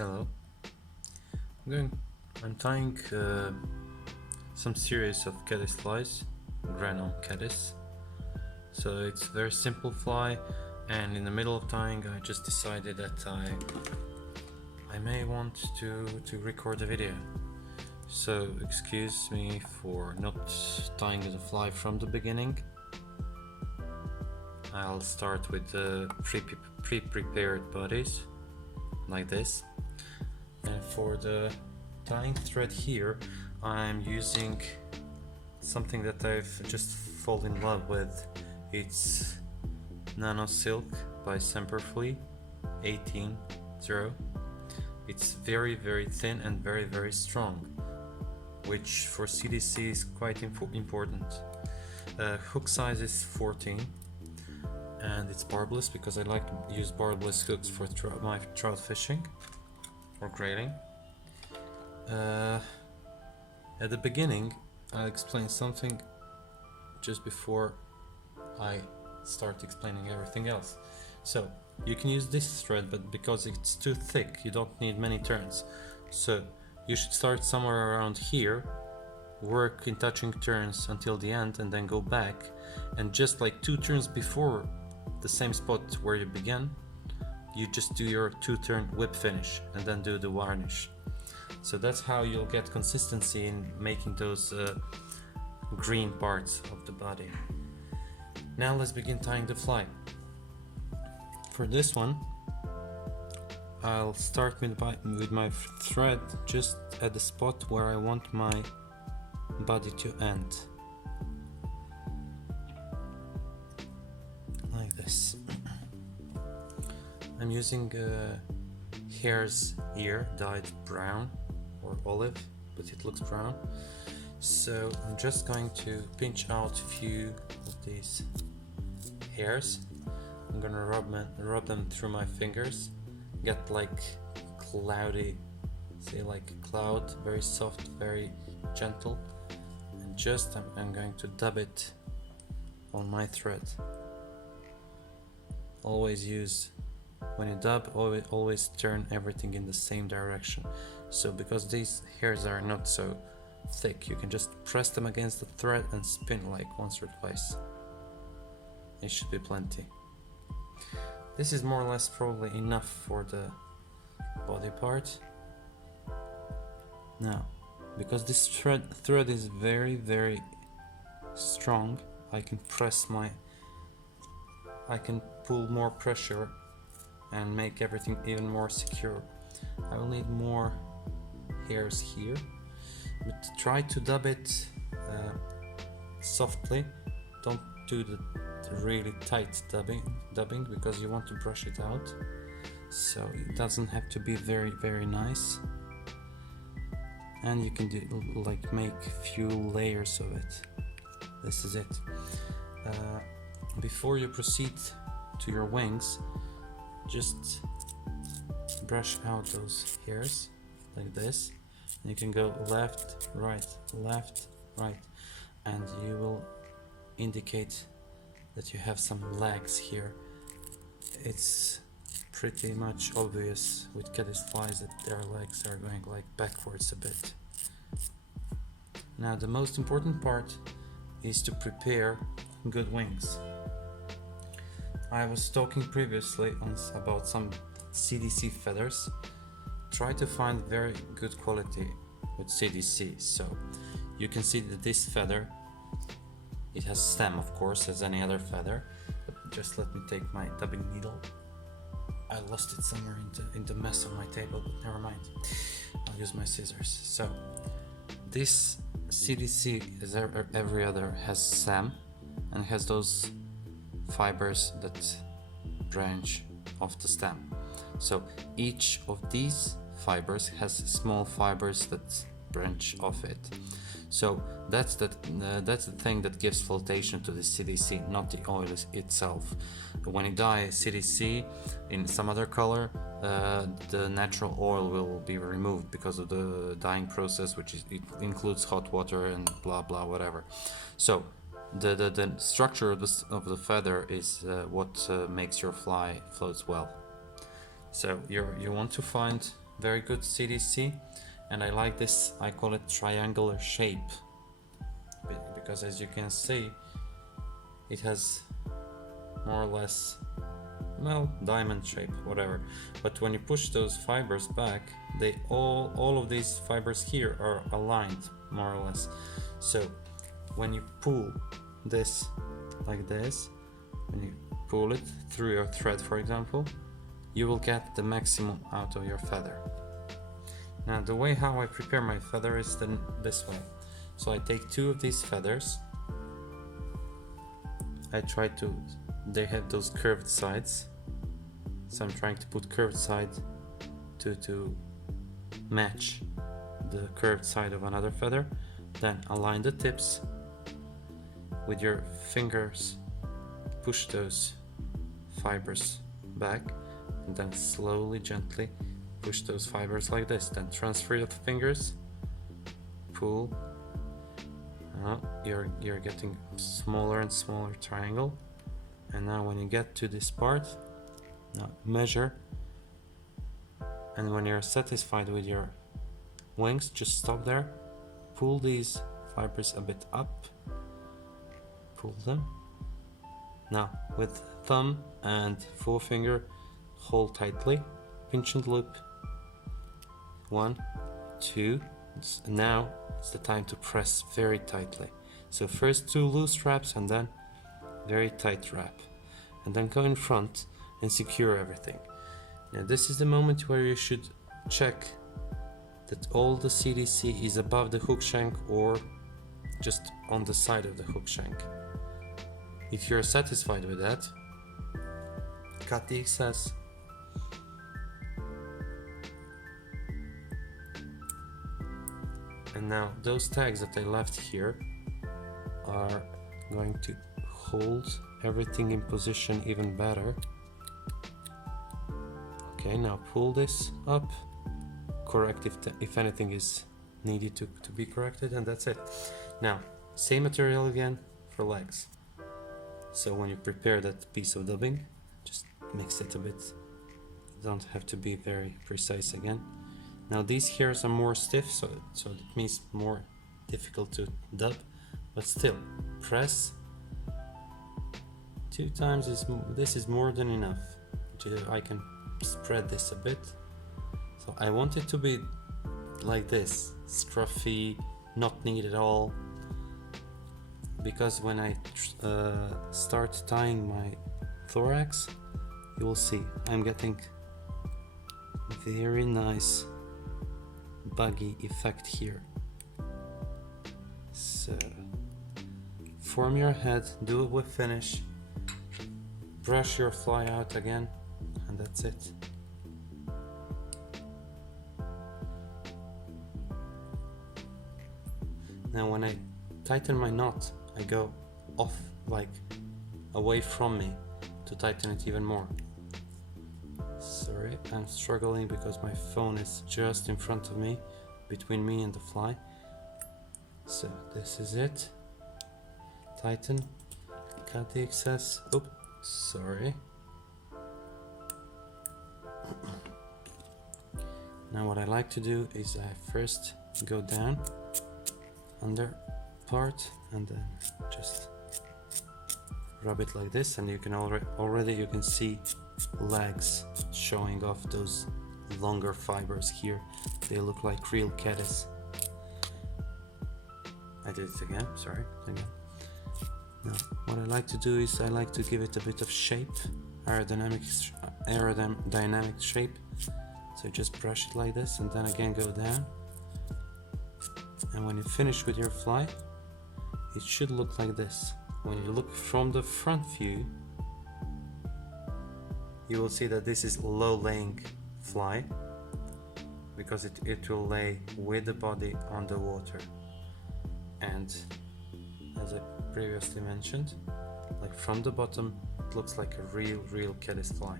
Hello. I'm tying some series of caddis flies, Grannom Caddis. So it's a very simple fly, and in the middle of tying I just decided that I may want to record a video. So excuse me for not tying the fly from the beginning. I'll start with the pre-prepared bodies, like this. And for the tying thread here, I'm using something that I've just fallen in love with. It's Nano Silk by Semperfli 18-0. It's very thin and very strong, which for CDC is quite important. Hook size is 14, and it's barbless because I like to use barbless hooks for my trout fishing or grading. At the beginning, I'll explain something just before I start explaining everything else. So you can use this thread, but because it's too thick, you don't need many turns. So you should start somewhere around here, work in touching turns until the end, and then go back, and just like 2 turns before the same spot where you began, you just do your 2-turn whip finish and then do the varnish. So that's how you'll get consistency in making those green parts of the body. Now let's begin tying the fly. For this one, I'll start with my thread just at the spot where I want my body to end. Like this. I'm using hare's ear dyed brown or olive, but it looks brown. So I'm just going to pinch out a few of these hairs. I'm gonna rub them through my fingers, get like cloudy, say like a cloud, very soft, very gentle, and just I'm going to dab it on my thread. Always use, when you dab, always turn everything in the same direction. So because these hairs are not so thick, you can just press them against the thread and spin like once or twice. It should be plenty. This is more or less probably enough for the body part. Now, because this thread is very strong, I can pull more pressure and make everything even more secure. I will need more hairs here, but try to dab it softly. Don't do the really tight dubbing because you want to brush it out, so it doesn't have to be very nice, and you can do like make a few layers of it. This is it. Before you proceed to your wings, just brush out those hairs like this, and you can go left, right, and you will indicate that you have some lags here. It's pretty much obvious with caddis flies that their legs are going like backwards a bit. Now the most important part is to prepare good wings. I was talking previously about some CDC feathers. Try to find very good quality with CDC. So you can see that this feather, it has stem, of course, as any other feather, but just let me take my dubbing needle. I lost it somewhere in the mess on my table, but never mind. I'll use my scissors. So this CDC, as every other, has stem and has those fibers that branch off the stem. So each of these fibers has small fibers that branch off it. So that's the thing that gives flotation to the CDC, not the oil itself. When you dye CDC in some other color, the natural oil will be removed because of the dyeing process, it includes hot water and blah whatever. So the structure of the feather is what makes your fly floats well. So you want to find very good CDC, and I like this, I call it triangular shape, because as you can see it has more or less, well, diamond shape, whatever. But when you push those fibers back, they all of these fibers here are aligned more or less. So when you pull this like this, when you pull it through your thread, for example, you will get the maximum out of your feather. Now the way how I prepare my feather is then this way. So I take two of these feathers, I try to, they have those curved sides, so I'm trying to put curved side to match the curved side of another feather. Then align the tips with your fingers, push those fibers back, and then slowly, gently push those fibers like this. Then transfer your fingers, pull. You're getting smaller and smaller triangle. And now when you get to this part, now measure, and when you're satisfied with your wings, just stop there, pull these fibers a bit up, pull them. Now with thumb and forefinger, hold tightly, pinch and loop. 1, 2. Now it's the time to press very tightly. So first 2 loose wraps and then very tight wrap, and then go in front and secure everything. Now this is the moment where you should check that all the CDC is above the hook shank or just on the side of the hook shank. If you're satisfied with that, cut the excess. And now those tags that I left here are going to hold everything in position even better. Okay, now pull this up, correct if anything is needed to be corrected, and that's it. Now, same material again for legs. So when you prepare that piece of dubbing, just mix it a bit. You don't have to be very precise again. Now these hairs are more stiff, so it means more difficult to dub, but still, press 2 times. This is more than enough. I can spread this a bit. So I want it to be like this, scruffy, not neat at all, because when I start tying my thorax, you will see I'm getting very nice buggy effect here. So form your head, do it with finish, brush your fly out again, and that's it. Now when I tighten my knot, I go off, like away from me, to tighten it even more. Sorry, I'm struggling because my phone is just in front of me, between me and the fly. So this is it. Tighten, cut the excess. Oops, sorry. Now what I like to do is I first go down under part and then just rub it like this, and you can already you can see legs showing off those longer fibers here. They look like real caddis. I did it again, sorry, again. Now what I like to do is I like to give it a bit of shape, aerodynamic shape. So just brush it like this and then again go down. And when you finish with your fly, it should look like this. When you look from the front view, you will see that this is low laying fly, because it will lay with the body on the water. And as I previously mentioned, like from the bottom, it looks like a real caddis fly.